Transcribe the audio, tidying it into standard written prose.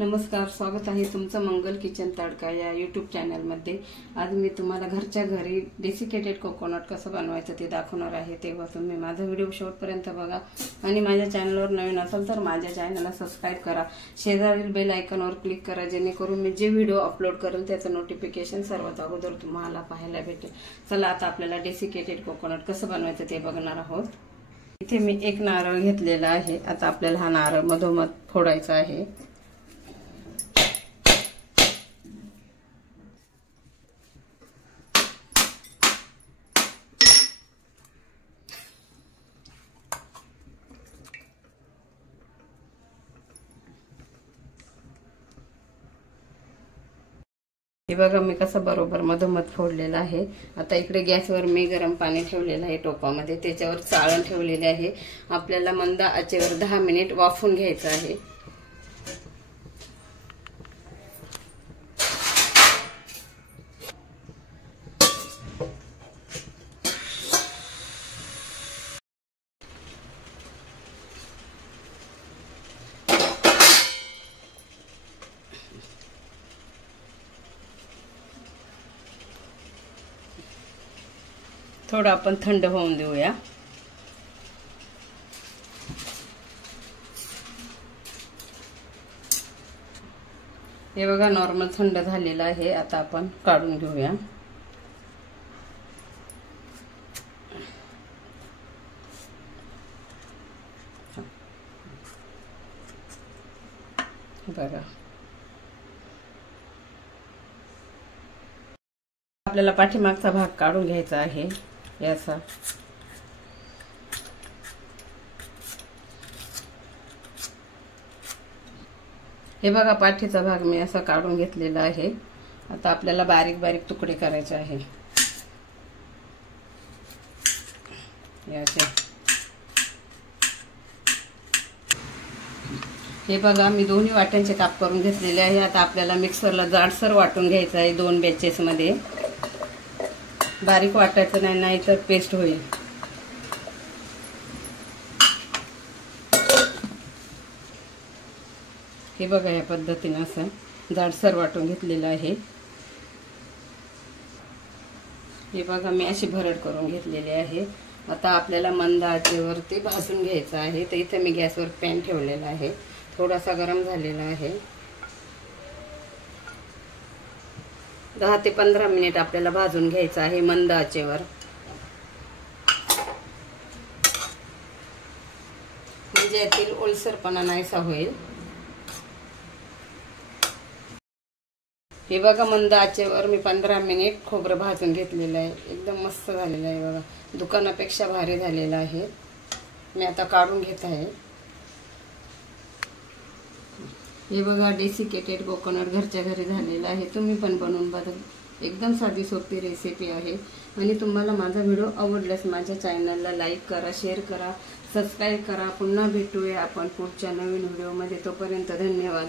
नमस्कार, स्वागत आहे तुमचं मंगल किचन तडका या यूट्यूब चॅनलमध्ये। आज मी तुम्हाला घरच्या घरी डेसिकेटेड कोकोनट कसं बनवायचं ते दाखवणार आहे। तेव्हा तुम्ही माझा व्हिडिओ शेवटपर्यंत बघा आणि माझ्या चॅनलवर नवीन असाल तर माझ्या चॅनलला सबस्क्राइब करा, शेजारील बेल आयकॉनवर क्लिक करा, जेणेकरून मी जे व्हिडिओ अपलोड करेल त्याचं नोटिफिकेशन सर्वात अगोदर तुम्हाला पाहायला भेटेल। चला आता आपल्याला डेसिकेटेड कोकोनट कसं बनवायचं ते बघणार आहोत। इथे मी एक नारळ घेतलेला आहे। आता आपल्याला हा नारळ मधोमध फोडायचा आहे। हे बघा मी कसं बरोबर मधोमध फोडलेला आहे। आता इकडे गॅसवर मी गरम पाणी ठेवलेलं आहे टोपामध्ये, त्याच्यावर चाळण ठेवलेले आहे। आपल्याला मंद आचेवर 10 मिनिट वाफवून घ्यायचं आहे। थोडं आपण थंड होऊन देऊया। हे बघा नॉर्मल थंड झालेलं आहे। आता आपण काढून घेऊया। बघा आपल्याला पाठीमागचा भाग काढून घ्यायचा आहे याचा। हे बघा पाठीचा भाग मी असा काढून घेतलेला आहे। आता आपल्याला बारीक बारीक तुकडे करायचे आहे याचे। हे बघा मी दोन्ही वाट्यांचे काप करून घेतलेले आहे। आता आपल्याला मिक्सरला जाडसर वाटून घ्यायचं आहे 2 बॅचेस मध्ये। बारीक वाटायचं नाही, नाहीतर पेस्ट होईल। हे बघा या पद्धतीने असं जाडसर वाटून घेतलेलं आहे। हे बघा मी अशी भरड करून घेतलेली आहे। आता आपल्याला मंद आचेवरती भाजून घ्यायचं आहे। तर इथे मी गॅसवर पॅन ठेवलेला आहे, थोडासा गरम झालेला आहे। 10 ते 15 मिनिट आपल्याला भाजून घ्यायचं आहे मंद आचेवर, म्हणजे यातील ओलसरपणा नाहीसा होईल। हे बघा मंद आचेवर मी 15 मिनिट खोबरं भाजून घेतलेलं आहे। एकदम मस्त झालेलं आहे बघा, दुकानापेक्षा भारी झालेलं आहे। मी आता काढून घेत आहे। हे बघा डेसिकेटेड कोकोनट घरच्या घरी झालेला आहे। तुम्ही पण बनवून बघा, एकदम साधी सोपी रेसिपी आहे। आणि तुम्हाला माझा व्हिडिओ आवडल्यास माझ्या चॅनलला लाईक करा, शेअर करा, सबस्क्राइब करा। पुन्हा भेटूया आपण पुढच्या नवीन व्हिडिओमध्ये। तोपर्यंत धन्यवाद।